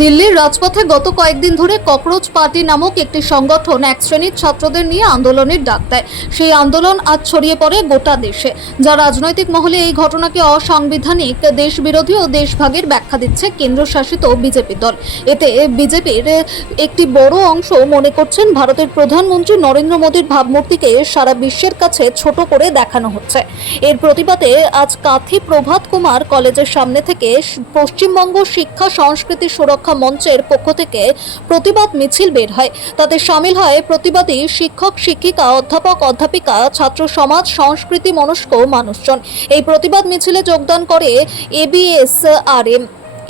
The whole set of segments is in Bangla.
দিল্লির রাজপথে গত কয়েকদিন ধরে ককরোচ পার্টি নামক একটি সংগঠন এক শ্রেণীর ছাত্রদের নিয়ে আন্দোলনের ডাক দেয়। সেই আন্দোলন আজ ছড়িয়ে পড়ে গোটা দেশে, যা রাজনৈতিক মহলে এই ঘটনাকে অসাংবিধানিক, দেশবিরোধী ও দেশভাগের ব্যাখ্যা দিচ্ছে কেন্দ্রশাসিত বিজেপি দল। এতে বিজেপির একটি বড় অংশ মনে করছেন ভারতের প্রধানমন্ত্রী নরেন্দ্র মোদীর ভাবমূর্তিকে সারা বিশ্বের কাছে ছোট করে দেখানো হচ্ছে। এর প্রতিবাদে আজ কাঁথি প্রভাত কুমার কলেজের সামনে থেকে পশ্চিমবঙ্গ শিক্ষা সংস্কৃতি সুরক্ষা মঞ্চের পক্ষ থেকে প্রতিবাদ মিছিল বের হয়। তাতে শামিল হয় প্রতিবাদী শিক্ষক, শিক্ষিকা, অধ্যাপক, অধ্যাপিকা, ছাত্র সমাজ, সংস্কৃতি মনস্ক মানুষজন। এই প্রতিবাদ মিছিলে যোগদান করে এবিএসআরএম,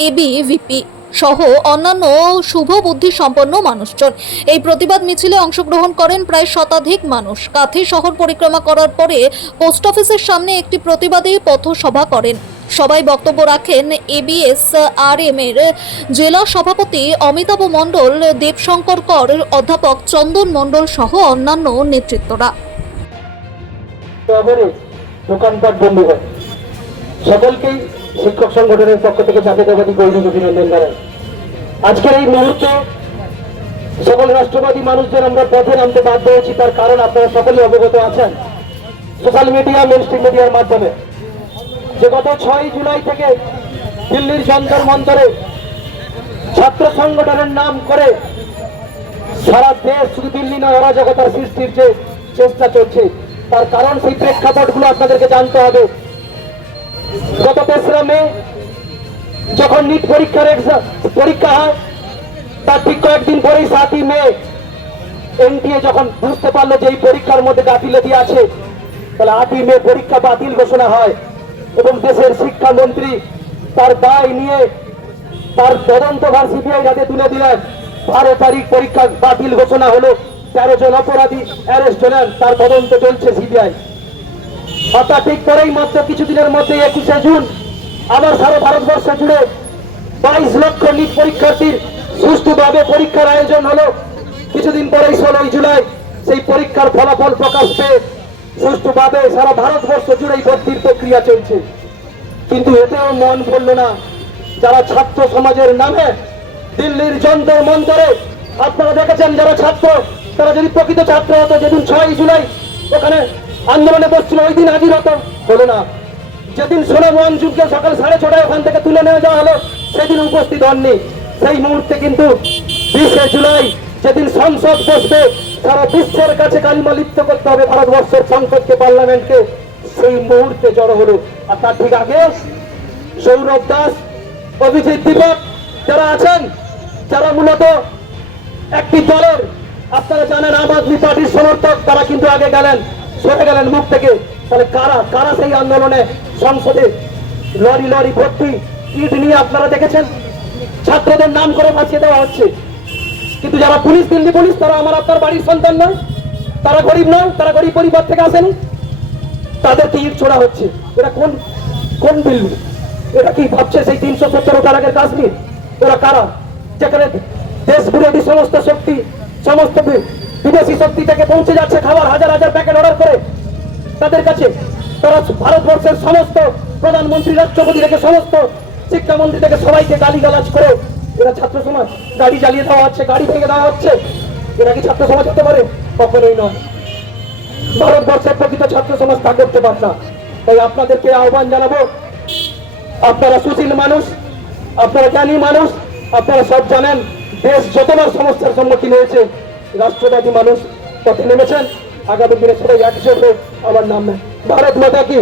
এবিভিপি সহ অন্যান্য শুভ বুদ্ধি সম্পন্ন মানুষজন। এই প্রতিবাদ মিছিলে অংশগ্রহণ করেন প্রায় শতাধিক মানুষ। কাঁথি শহর পরিক্রমা করার পরে পোস্ট অফিসের সামনে একটি প্রতিবাদী পথসভা করেন। সবাই বক্তব্য রাখেন এবিএসআরএম এর জেলা সভাপতি অমিতাভ মণ্ডল, দেবশঙ্কর কর, অধ্যাপক চন্দন মণ্ডল সহ অন্যান্য নেতৃত্বরা। দোকানপাট বন্ধ হয়, সকলকেই শিক্ষক সংগঠনের পক্ষ থেকে জাতীয়তাবাদী গৌরব অভিনন্দন জানাই। আজকের এই মুহূর্তে সকল রাষ্ট্রবাদী মানুষজন আমরা পথে নামতে বাধ্য হয়েছি, তার কারণ আপনারা সকলেই অবগত আছেন সোশ্যাল মিডিয়া, মেইনস্ট্রিম মিডিয়ার মাধ্যমে, যে গত 6 জুলাই থেকে দিল্লির যন্তর মন্তরে ছাত্র সংগঠনের নাম করে সারা দেশ, শুধু দিল্লি নয়, অরাজকতার সৃষ্টির যে চেষ্টা চলছে, তার কারণ সেই প্রেক্ষাপটগুলো আপনাদেরকে জানতে হবে। গত 3রা মে যখন নিট পরীক্ষা হয়, তার ঠিক কয়েকদিন পরেই 7ই মে এনটিএ যখন বুঝতে পারলো যে এই পরীক্ষার মধ্যে গাফিলতি আছে, তাহলে 8ই মে পরীক্ষা বাতিল ঘোষণা হয় এবং দেশের শিক্ষামন্ত্রী তার দায় নিয়ে তার তদন্তভার সিবিআই হাতে তুলে দিলেন। 12 তারিখ পরীক্ষা বাতিল ঘোষণা হলো, 13 জন অপরাধী অ্যারেস্ট হলেন, তার তদন্ত চলছে সিবিআই। অর্থাৎ ঠিক পরেই মাত্র কিছুদিনের মধ্যে 21শে জুন আবার সারা ভারতবর্ষ জুড়ে 22 লক্ষ নিট পরীক্ষার্থীর সুষ্ঠুভাবে পরীক্ষার আয়োজন হলো। কিছুদিন পরেই 16ই জুলাই সেই পরীক্ষার ফলাফল প্রকাশ পেয়ে সুষ্ঠুভাবে সারা ভারতবর্ষ জুড়েই ভর্তির প্রক্রিয়া চলছে। কিন্তু এতেও মন পড়ল না যারা ছাত্র সমাজের নামে দিল্লির যন্তর মন্তরে, আপনারা দেখেছেন যারা ছাত্র, তারা যদি প্রকৃত ছাত্র হতো, যেদিন 6ই জুলাই ওখানে আন্দোলনে বসছিল ওই দিন হাজির হতো, হলো না। যেদিন সোনাম ওয়াংচুককে সকাল 6:30 ওখান থেকে তুলে নিয়ে যাওয়া হলো, সেদিন উপস্থিত হননি। সেই মুহূর্তে কিন্তু 20শে জুলাই যেদিন সংসদ বসবে, সারা বিশ্বের কাছে কালিমা লিপ্ত করতে হবে ভারতবর্ষের সংসদকে, পার্লামেন্টকে, সেই মুহূর্তে জড়ো হলো। আর তার ঠিক আগে সৌরভ দাস, অভিজিৎ দীপক যারা আছেন, যারা মূলত একটি দলের, আপনারা জানেন আম আদমি পার্টির সমর্থক, তারা কিন্তু আগে গেলেন, সরে গেলেন মুখ থেকে। তাহলে কারা কারা সেই আন্দোলনে সংসদে লরি লরি ভর্তি ইট নিয়ে আপনারা দেখেছেন, ছাত্রদের নাম করে ফাঁসিয়ে দেওয়া হচ্ছে। কিন্তু যারা পুলিশ, দিল্লি পুলিশ, তারা আমার আপনার বাড়ির সন্তান নয়, তারা গরিব নয়, তারা গরিব পরিবার থেকে আসেনি, তাদেরকে ইট ছোড়া হচ্ছে। এরা কোন কোন দিল্লি? এরা কি ভাবছে সেই 317 আগের কাশ্মীর? ওরা কারা? যেখানে দেশ বিরোধী সমস্ত শক্তি, সমস্ত বিদেশি শক্তি থেকে পৌঁছে যাচ্ছে খাবার, হাজার হাজার প্যাকেট অর্ডার করে তাদের কাছে। তারা ভারতবর্ষের সমস্ত প্রধানমন্ত্রী, রাষ্ট্রপতি থেকে সমস্ত শিক্ষামন্ত্রী থেকে সবাইকে গালিগালাজ করে এরা ছাত্র সমাজ। গাড়ি জ্বালিয়ে দেওয়া হচ্ছে, গাড়ি ভেঙে দেওয়া হচ্ছে। এরা কি ছাত্র সমাজ হতে পারে? কখনোই নয়। ভারতবর্ষের প্রকৃত ছাত্র সমাজ তা করতে পারে না। তাই আপনাদেরকে আহ্বান জানাবো, আপনারা সুশীল মানুষ, আপনারা জ্ঞানী মানুষ, আপনারা সব জানেন দেশ যতবার সমস্যার সম্মুখীন হয়েছে, রাষ্ট্রবাদী মানুষ পথে নেমেছেন। আগামী দিনে সবাই একজোট হয়ে আমার নাম নেন। ভারত মাতা কি।